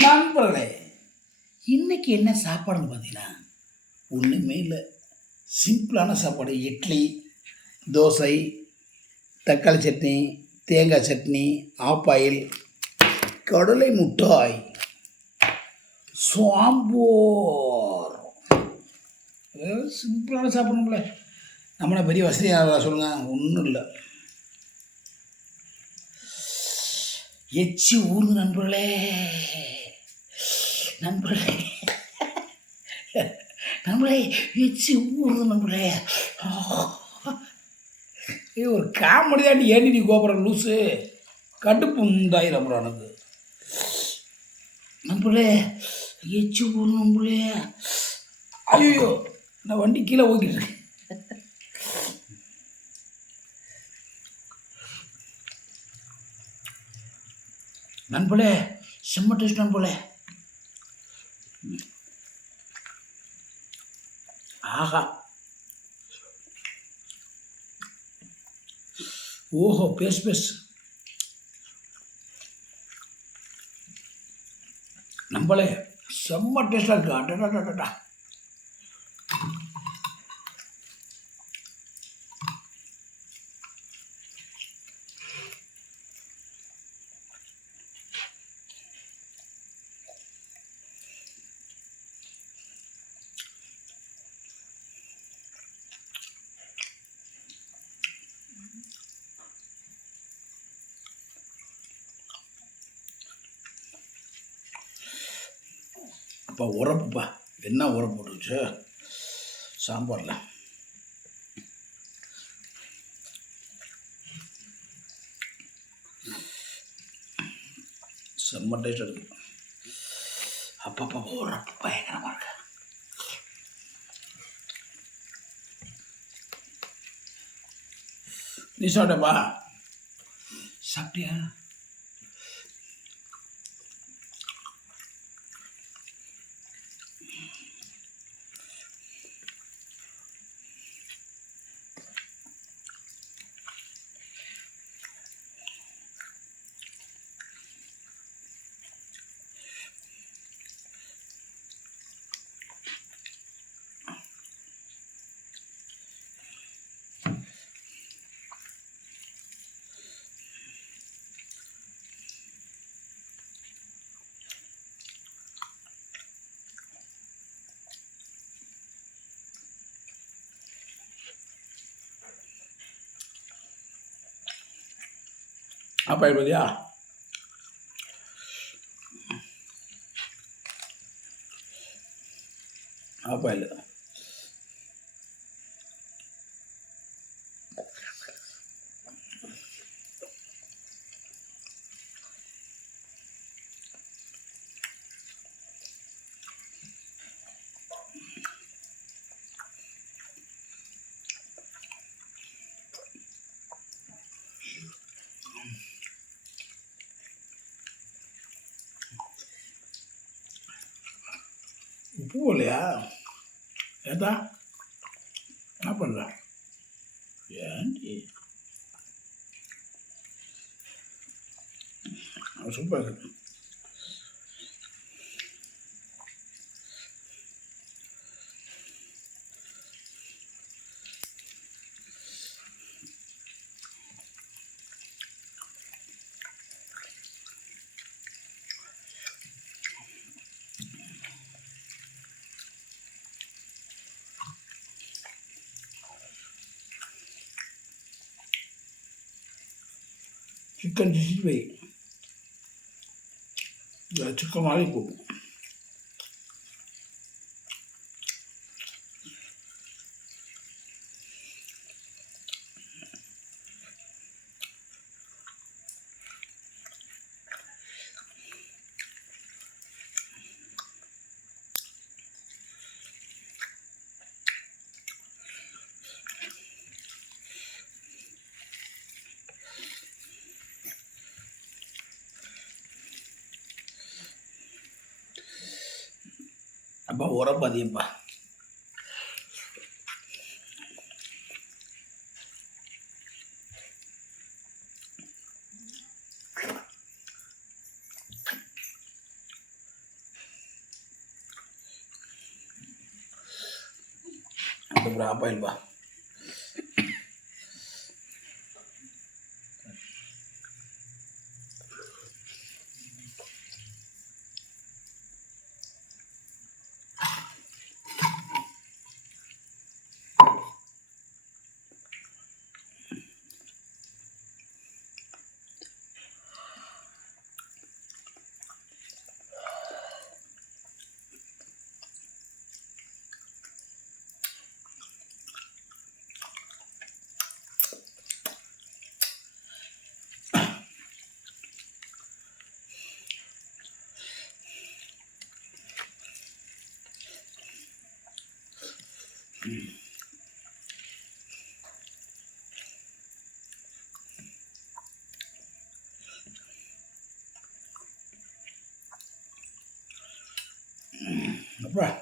நண்பர்களே இன்னைக்கு என்ன சாப்பாடுன்னு பார்த்தீங்கன்னா ஒன்றுமே இல்லை. சிம்பிளான சாப்பாடு. இட்லி தோசை தக்காளி சட்னி தேங்காய் சட்னி ஆப்பாயில் கடலை முட்டாய் சாம்போர். சிம்பிளான சாப்பிடணும்ல நம்மளை பெரிய வசதியாக சொல்லுங்கள் ஒன்றும் இல்லை. எச்சி ஊர்ந்து நண்பர்களே. நண்பர்களே. நம்மளே வச்சு ஊர்ந்து நம்மளே இது ஒரு காமெடி தான் ஏண்டி நீ கோபுரம் லூஸு கடுப்பு உண்டாயிரம் நம்மளானது நம்மளே எச்சு ஊர் நம்மளே ஐயோ நான் வண்டி கீழே ஓட்டிட்டு நண்பளே நண்பர்களே செம்ம டேஸ்ட் நண்பர்களே. ஆஹா. ஓஹோ பேஸ் பேஸ் நம்மளே செம்ம டேஸ்டாக இருக்கு. அடடா அப்பா உரப்புப்பா. என்ன உரப்பு போட்டுருச்சு? சாம்பாரில். செம்ம டேஸ்ட் இருக்கு. அப்பப்பா உரப்பு பயங்கரமாக இருக்கு. நீ சாப்பிட்டப்பா. சாப்பிட்டியா? அப்போ பார்த்தியா அப்போ இல்லை உப்பு இல்லையா ஏதா என்ன பண்ணல ஏன்டி சூப்பராக இருக்கு. చికెన్ తీసి వేయి చికెన్ ఆలిపోవు அப்பா உரம் பதியப்பா. அப்புறம் ஆப்பாயில்பா பா அப்புறம்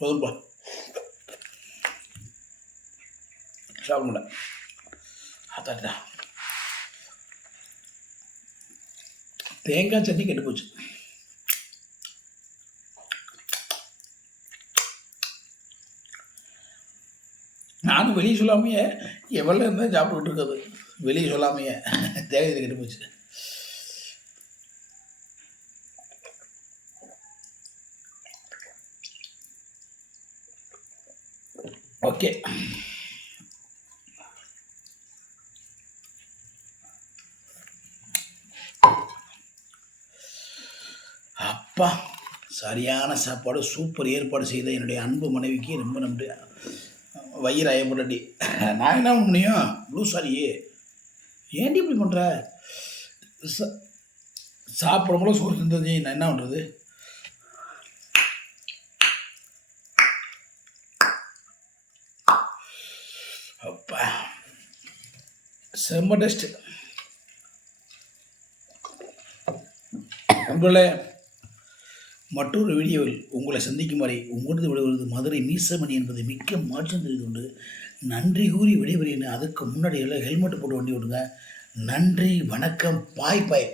போதும்பா சாப்பிட முடியல அதாட்டா தேங்காய் சட்னி கெட்டு போச்சு நானும் வெளியே சொல்லாமையே எவ்வளோ இருந்தால் சாப்பிட்டுக்கிட்டு இருக்குது வெளியே சொல்லாமையே. தேவையில் கெட்டு போச்சு. ஓகே. அப்பா சரியான சாப்பாடு சூப்பர் ஏற்பாடு செய்த என்னுடைய அன்பு மனைவிக்கு ரொம்ப நன்றி. வயிறு அயப்படி நான் என்ன பண்ண முடியும்? ப்ளூ சாரியே ஏன்டி இப்படி பண்ணுற ச சாப்பிட்றவங்களும் சோறு தந்தது நான் என்ன பண்ணுறது அப்பா. செம்ம டெஸ்ட்டு நண்பர்களே மற்றொரு வீடியோவில் உங்களை சந்திக்கும் வரை உங்களது விடுவது மதுரை மீசமணி என்பது மிக்க மாற்றம் தெரிந்து கொண்டு நன்றி கூறி விடைபெறுகிறேன். அதுக்கு முன்னாடி எல்லாம் ஹெல்மெட் போட்டு வண்டி விடுங்க நன்றி வணக்கம் பாய் பாய்.